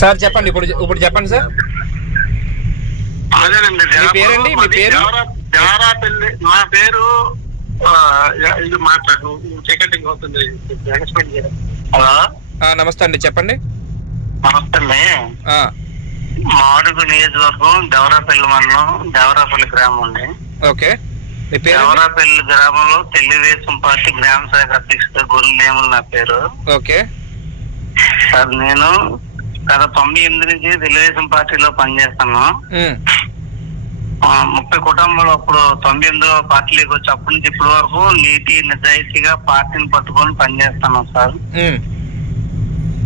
Sir చెప్పండి. ఇప్పుడు ఇప్పుడు చెప్పండి సార్. అదేనండి మీ పేరండి? మీ పేరు? దేవరాపల్లి మా పేరు ఇది మాట్లాడు. టికెటింగ్ అవుతుంది. హలో? నమస్తే అండి. చెప్పండి. నమస్తే మాడుగు నియోజకవర్గం దేవరాపల్లి మండలం దేవరాపల్లి గ్రామం అండి. ఓకే. దేవరాపల్లి గ్రామంలో తెలుగుదేశం పార్టీ గ్రామ శాఖ అధ్యక్షుడు గొర్రెల నేములు నా పేరు. ఓకే. సార్ నేను గత తొంభై ఎనిమిది నుంచి తెలుగుదేశం పార్టీలో పనిచేస్తాను. ముప్పై కుటుంబాలు అప్పుడు తొంభై ఎనిమిదిలో పార్టీలోకి వచ్చి అప్పటి నుంచి ఇప్పటి వరకు నీతి నిజాయితీగా పార్టీని పట్టుకొని పనిచేస్తున్నాం సార్.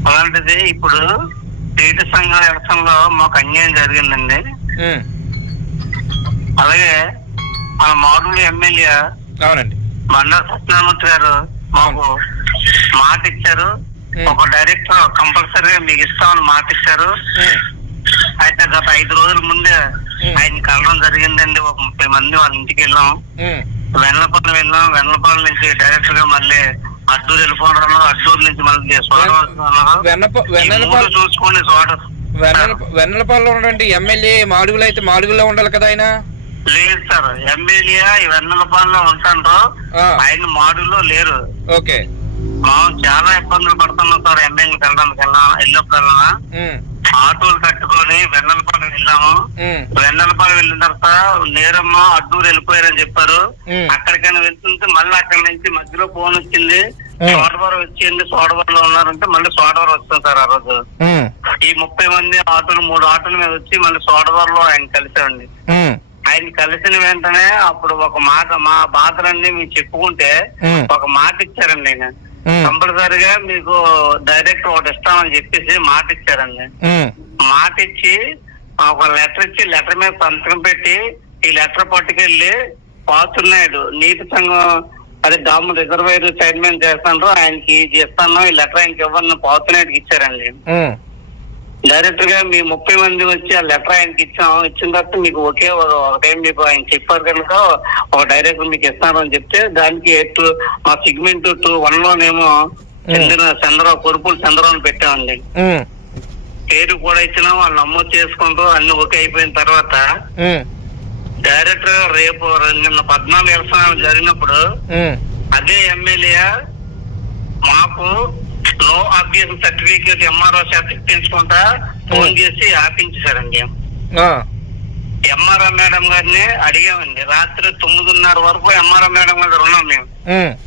అలాంటిది ఇప్పుడు రైతు సంఘం ఎలక్షన్లో మాకు అన్యాయం జరిగిందండి. అలాగే మన మాడుగులు ఎమ్మెల్యే అవునండి. మండల సత్యనారాయణ గారు మాకు మాట ఇచ్చారు ఒక డైరెక్టర్ కంపల్సరీగా మీకు ఇస్తామని మాట ఇచ్చారు అయితే గత ఐదు రోజుల ముందే ఆయన కలవడం జరిగిందండి. ఒక ముప్పై మంది వాళ్ళ ఇంటికి వెళ్ళాం. వెన్నపల్లి వెళ్ళాం. వెన్నపల్లి నుంచి డైరెక్ట్గా మళ్ళీ అడ్డూరు వెళ్ళిపోవడం అడ్డూరు నుంచి మళ్ళీ వెన్నెలపాలు చూసుకొని చోట వెన్నెల వెన్నెలపాలలో ఉన్నటువంటి ఎమ్మెల్యే మాడుగులు అయితే మాడుగుల్లో ఉండాలి కదా ఆయన? లేదు సార్. ఎమ్మెల్యే వెన్నెలపాలలో ఆ, ఆయన మాడులో లేరు. ఓకే. చాలా ఇబ్బందులు పడుతున్నాం సార్. వెళ్ళడానికి వెళ్ళా వెళ్ళినప్పుడల్లా ఆటోలు కట్టుకొని వెన్నెలపాలెం వెళ్ళాము. ఉమ్, వెన్నెలపాలెం వెళ్ళిన తర్వాత నేరమ్మ అడ్డూరు వెళ్ళిపోయారని చెప్పారు. అక్కడికైనా వెళ్తుంటే మళ్ళీ అక్కడి నుంచి మధ్యలో ఫోన్ వచ్చింది. సోడవరం వచ్చింది సోడవరం లో ఉన్నారంటే మళ్ళీ సోడవరం వస్తాం సార్ ఆ రోజు. ఈ ముప్పై మంది ఆటోలు మూడు ఆటోల మీద వచ్చి మళ్ళీ సోడవరంలో ఆయన కలిసామండి ఆయన కలిసిన వెంటనే అప్పుడు ఒక మాట మా బాధలన్నీ మీకు చెప్పుకుంటే ఒక మాట ఇచ్చారండి ఆయన. కంపల్సరిగా మీకు డైరెక్ట్ ఒకటి ఇస్తామని చెప్పేసి మాట ఇచ్చారండి. మాట ఇచ్చి ఒక లెటర్ ఇచ్చి లెటర్ మీద సంతకం పెట్టి ఈ లెటర్ పట్టుకెళ్ళి పాతున్నాడు నీతి సంఘం అదే డామ్ రిజర్వేర్ చైర్మన్ చేస్తాను ఆయనకి ఇస్తాను ఈ లెటర్ ఆయనకి ఇవ్వను పాతున్నాడికి ఇచ్చారండి. డైరెక్ట్గా మీ ముప్పై మంది వచ్చి ఆ లెటర్ ఆయనకి ఇచ్చాం ఇచ్చిన తర్వాత మీకు ఒకే ఒక- ఒక టైం మీకు ఆయన చెప్పారు కనుక ఒక డైరెక్ట్ మీకు ఇస్తాను అని చెప్తే దానికి టూ మా సిగ్మెంట్ టూ వన్ లోనేమో చంద్ర చంద్రరావు కొరుపులు చంద్రరావు పెట్టామండి పేరు కూడా ఇచ్చినా వాళ్ళు నమోదు చేసుకుంటూ అన్ని ఓకే అయిపోయిన తర్వాత ఉమ్, డైరెక్ట్గా రేపు నిన్న పద్నాలుగు ఎలక్షన్లు జరిగినప్పుడు అదే ఎమ్మెల్యే మాకు నో అబ్జెక్షన్ సర్టిఫికేట్ ఎంఆర్ఓ చేత ఇప్పించుకుంటా ఫోన్ చేసి ఆపించేశారండి. ఎంఆర్ఓ మేడం గారిని అడిగామండి. రాత్రి తొమ్మిదిన్నర వరకు ఎంఆర్ఓ మేడం గారు ఉన్నాం మేము.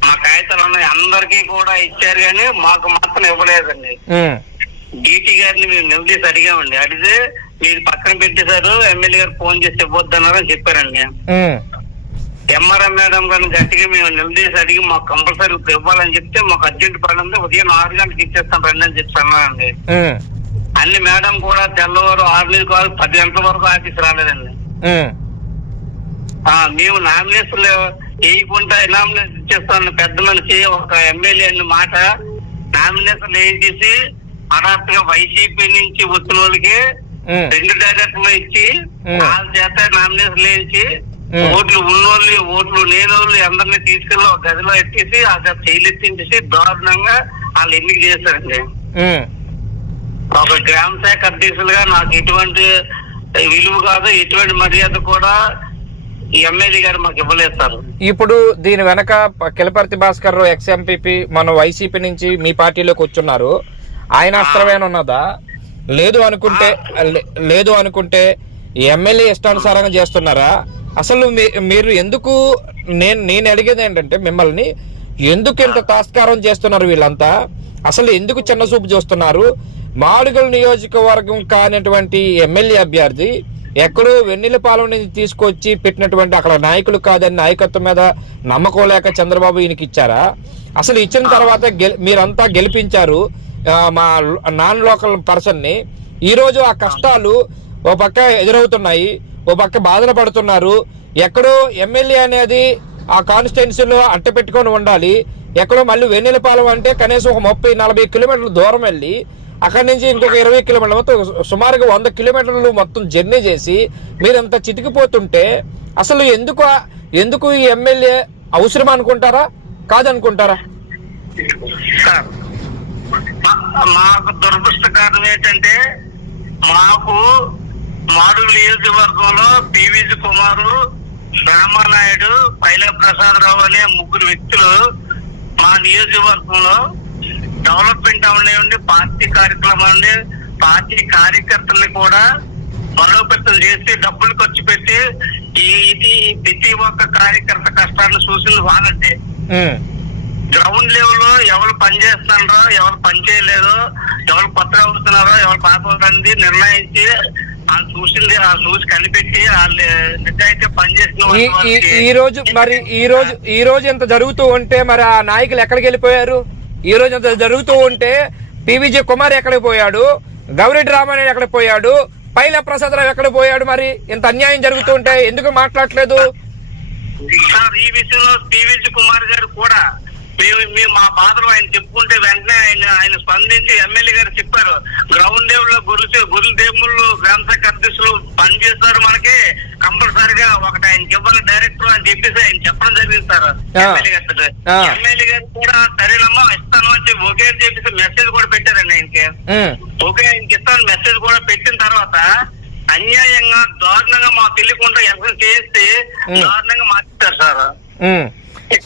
మా కాగితాలు ఉన్నాయి అందరికీ కూడా ఇచ్చారు కానీ మాకు మాత్రం ఇవ్వలేదండి. డీటీ గారిని మేము నిలదీసి అడిగామండి. అడిగితే మీరు పక్కన పెట్టేశారు ఎమ్మెల్యే గారు ఫోన్ చేసి ఇవ్వద్దన్నారని చెప్పారండి. ఎంఆర్ఎం మేడం గారిని గట్టిగా మేము నిలదీసి అడిగి మాకు కంపల్సరీ ఇప్పుడు ఇవ్వాలని చెప్తే మాకు అర్జెంట్ పని ఉంది. ఉదయం ఆరు గంటలకు ఇచ్చేస్తాం రండి అని ఉమ్, అన్ని మేడం కూడా తెల్లవారు ఆరు నుంచి కాదు పది గంటల వరకు ఆఫీస్ రాలేదండి. మేము నామినేషన్ వేయకుండా నామినేషన్ ఇచ్చేస్తాను. పెద్ద మనిషి ఒక ఎమ్మెల్యే అన్న మాట నామినేషన్ వేయించేసి హఠాత్తుగా వైసీపీ నుంచి వచ్చిన వాళ్ళకి రెండు డైరెక్టర్లు ఇచ్చి. వాళ్ళ చేత నామినేషన్ వేయించి. ఓట్లు ఉన్నోళ్ళు ఓట్లు లేనోళ్ళు అందరినీ తీసుకెళ్ళి ఒక గదిలో ఎట్టేసి ఆ జైలు ఎత్తించేసి దారుణంగా వాళ్ళు ఎన్నిక చేశారండి. ఉమ్. ఒక గ్రామ శాఖ అధ్యక్షులుగా నాకు ఎటువంటి విలువ కాదు ఎటువంటి మర్యాద కూడా ఎమ్మెల్యే గారు మాకు ఇవ్వలేదు సార్. ఇప్పుడు దీని వెనక కిలపర్తి భాస్కర్ రావు ఎక్స్ ఎంపీపీ మన వైసీపీ నుంచి మీ పార్టీలోకి వచ్చున్నారు ఆయన అస్త్రమేన ఉన్నదా? లేదు అనుకుంటే లేదు అనుకుంటే ఎమ్మెల్యే ఇష్టానుసారంగా చేస్తున్నారా? అసలు మీరు ఎందుకు నేను నేను అడిగేది ఏంటంటే మిమ్మల్ని ఎందుకు ఇంత తాస్కారం చేస్తున్నారు వీళ్ళంతా? అసలు ఎందుకు చిన్న చూపు చూస్తున్నారు? మాడుగుల నియోజకవర్గం కానిటువంటి ఎమ్మెల్యే అభ్యర్థి ఎక్కడో వెన్నెలపాలెం నుంచి తీసుకొచ్చి పెట్టినటువంటి అక్కడ నాయకులు కాదని నాయకత్వం మీద నమ్మకం లేక చంద్రబాబు ఈయనకి ఇచ్చారా? అసలు ఇచ్చిన తర్వాత మీరంతా గెలిపించారు మా నాన్ లోకల్ పర్సన్ని ఈ రోజు ఆ కష్టాలు ఓ పక్క ఎదురవుతున్నాయి ఓ పక్క బాధలు పడుతున్నారు. ఎక్కడో ఎమ్మెల్యే అనేది ఆ కాన్స్టిట్యున్సీలో అట్ట పెట్టుకొని ఉండాలి. ఎక్కడో మళ్ళీ వెన్నెలపాలెం అంటే కనీసం ఒక ముప్పై నలభై కిలోమీటర్ల దూరం వెళ్ళి అక్కడి నుంచి ఇంకొక ఇరవై కిలోమీటర్లు మొత్తం సుమారుగా వంద కిలోమీటర్లు మొత్తం జర్నీ చేసి మీరు అంత చితికిపోతుంటే అసలు ఎందుకు ఎందుకు ఈ ఎమ్మెల్యే అవసరం అనుకుంటారా? కాదనుకుంటారా? మాకు దురదృష్టకారం ఏంటంటే మాకు మాడు నియోజకవర్గంలో పివిజి కుమారు రామానాయుడు పైల ప్రసాదరావు అనే ముగ్గురు వ్యక్తులు మా నియోజకవర్గంలో డెవలప్మెంట్ అవనివ్వండి పార్టీ కార్యక్రమాన్ని పార్టీ కార్యకర్తల్ని కూడా బలోపేతం చేసి డబ్బులు ఖర్చు పెట్టి ఈ ఇది ప్రతి ఒక్క కార్యకర్త కష్టాన్ని చూసింది ఉమ్, గ్రౌండ్ లెవెల్లో ఎవరు పని చేస్తున్నారో ఎవరు పని చేయలేదో ఎవరు కొత్తగా అవుతున్నారో ఎవరు అవుతుంది నిర్ణయించి ఈ రోజు మరి ఈ రోజు ఈ రోజు ఇంత జరుగుతూ ఉంటే మరి ఆ నాయకులు ఎక్కడికి వెళ్ళిపోయారు? ఈ రోజు ఇంత జరుగుతూ ఉంటే పివిజి కుమార్ ఎక్కడికి పోయాడు? గౌరెడ్డి రామారాయణ ఎక్కడికి పోయాడు? పైల ప్రసాదరావు ఎక్కడికి పోయాడు మరి? ఇంత అన్యాయం జరుగుతూ ఉంటే ఎందుకు మాట్లాడట్లేదు? సార్ ఈ విషయంలో పివిజి కుమార్ గారు కూడా మేము మేము మా బాధలు ఆయన చెప్పుకుంటే వెంటనే ఆయన ఆయన స్పందించి ఎమ్మెల్యే గారు చెప్పారు గ్రౌండ్ లెవెల్లో గురు గురుల దేవుళ్ళు గ్రామ శాఖ అధ్యక్షులు పనిచేస్తారు మనకి కంపల్సరిగా ఒకటి ఆయన ఇవ్వాలి డైరెక్టర్ అని చెప్పేసి ఆయన చెప్పడం జరిగింది సార్. ఎమ్మెల్యే గారు. ఎమ్మెల్యే గారు కూడా సరేనమ్మా ఇస్తాను అని చెప్పి ఓకే అని చెప్పేసి మెసేజ్ కూడా పెట్టారండి ఆయనకి ఓకే ఆయనకి ఇస్తాను మెసేజ్ కూడా పెట్టిన తర్వాత అన్యాయంగా దారుణంగా మా తెలియకుండా ఎంత చేస్తే. దారుణంగా మార్చారు సార్.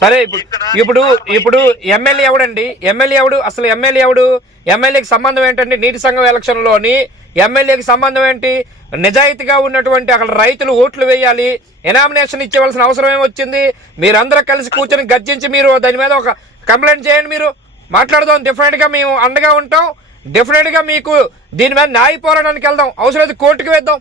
సరే ఇప్పుడు ఇప్పుడు ఇప్పుడు ఎమ్మెల్యే ఎవడండి? ఎమ్మెల్యే ఎవడు? అసలు ఎమ్మెల్యే ఎవడు? ఎమ్మెల్యేకి సంబంధం ఏంటండి నీటి సంఘం ఎలక్షన్లోని? ఎమ్మెల్యేకి సంబంధం ఏంటి? నిజాయితీగా ఉన్నటువంటి అక్కడ రైతులు ఓట్లు వేయాలి. ఎనామినేషన్ ఇచ్చేవలసిన అవసరం ఏమొచ్చింది? మీరందరూ కలిసి కూర్చొని గర్జించి మీరు దాని మీద ఒక కంప్లైంట్ చేయండి మీరు. మాట్లాడదాం. డిఫరెంట్గా మేము అండగా ఉంటాం. డిఫరెంట్గా మీకు దీని మీద న్యాయ పోరాటానికి వెళ్దాం అవసరమైతే కోర్టుకు వేద్దాం.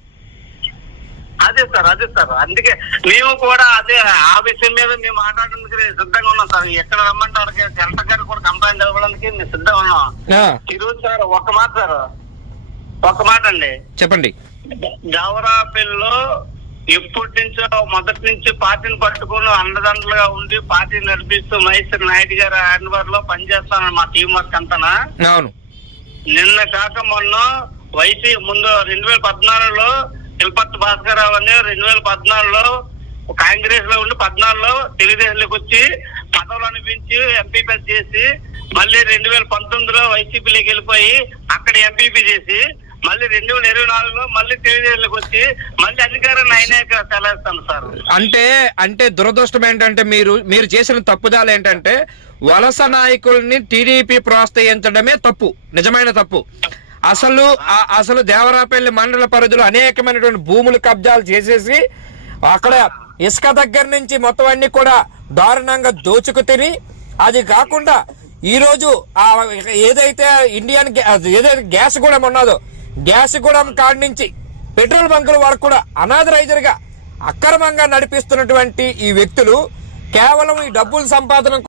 అదే సార్ అదే సార్. అందుకే మేము కూడా అదే ఆ విషయం మీద మేము మాట్లాడడానికి సిద్ధంగా ఉన్నాం సార్. ఎక్కడ రమ్మంటారు కలెక్టర్ గారు కూడా కంప్లైంట్ ఇవ్వడానికి మేము సిద్ధంగా ఉన్నాం. ఈరోజు సార్ ఒక్క మాట సార్. ఒక్క మాట అండి. చెప్పండి. జవరాపల్లిలో ఎప్పటి నుంచో మొదటి నుంచి పార్టీని పట్టుకుని అండదండలుగా ఉండి పార్టీ నడిపిస్తూ మహేశ్వర నాయుడు గారి ఆడవారిలో పనిచేస్తాను మా టీం వర్క్ అంతనా? నిన్న కాక మొన్న వైసీ ముందు రెండు వేల పద్నాలుగులో శిల్పత్ భాస్కర్ రావు అని రెండు వేల పద్నాలుగులో కాంగ్రెస్లో ఉండి పద్నాలుగులో తెలుగుదేశంలోకి వచ్చి పదవులు అనిపించి ఎంపీపీ చేసి మళ్ళీ రెండు వేల పంతొమ్మిదిలో వైసీపీలోకి వెళ్ళిపోయి అక్కడ ఎంపీపీ చేసి మళ్ళీ రెండు వేల ఇరవై నాలుగులో మళ్ళీ తెలుగుదేశంలోకి వచ్చి మళ్ళీ అధికారాన్ని ఆయనే సెలవుస్తాను సార్. అంటే అంటే దురదృష్టం ఏంటంటే మీరు మీరు చేసిన తప్పుదాలు ఏంటంటే వలస నాయకుల్ని టీడీపీ ప్రోత్సహించడమే తప్పు నిజమైన తప్పు. అసలు అసలు దేవరాపల్లి మండల పరిధిలో అనేకమైనటువంటి భూములు కబ్జాలు చేసేసి అక్కడ ఇసుక దగ్గర నుంచి మొత్తం అన్ని కూడా దారుణంగా దోచుకు తిని అది కాకుండా ఈరోజు ఆ ఏదైతే ఇండియన్ గ్యా- ఏదైతే గ్యాస్ కూడా ఉన్నదో గ్యాస్ కూడా కాడి నుంచి పెట్రోల్ బంకుల వరకు కూడా అనాథరైజర్గా అక్రమంగా నడిపిస్తున్నటువంటి ఈ వ్యక్తులు కేవలం ఈ డబ్బులు సంపాదన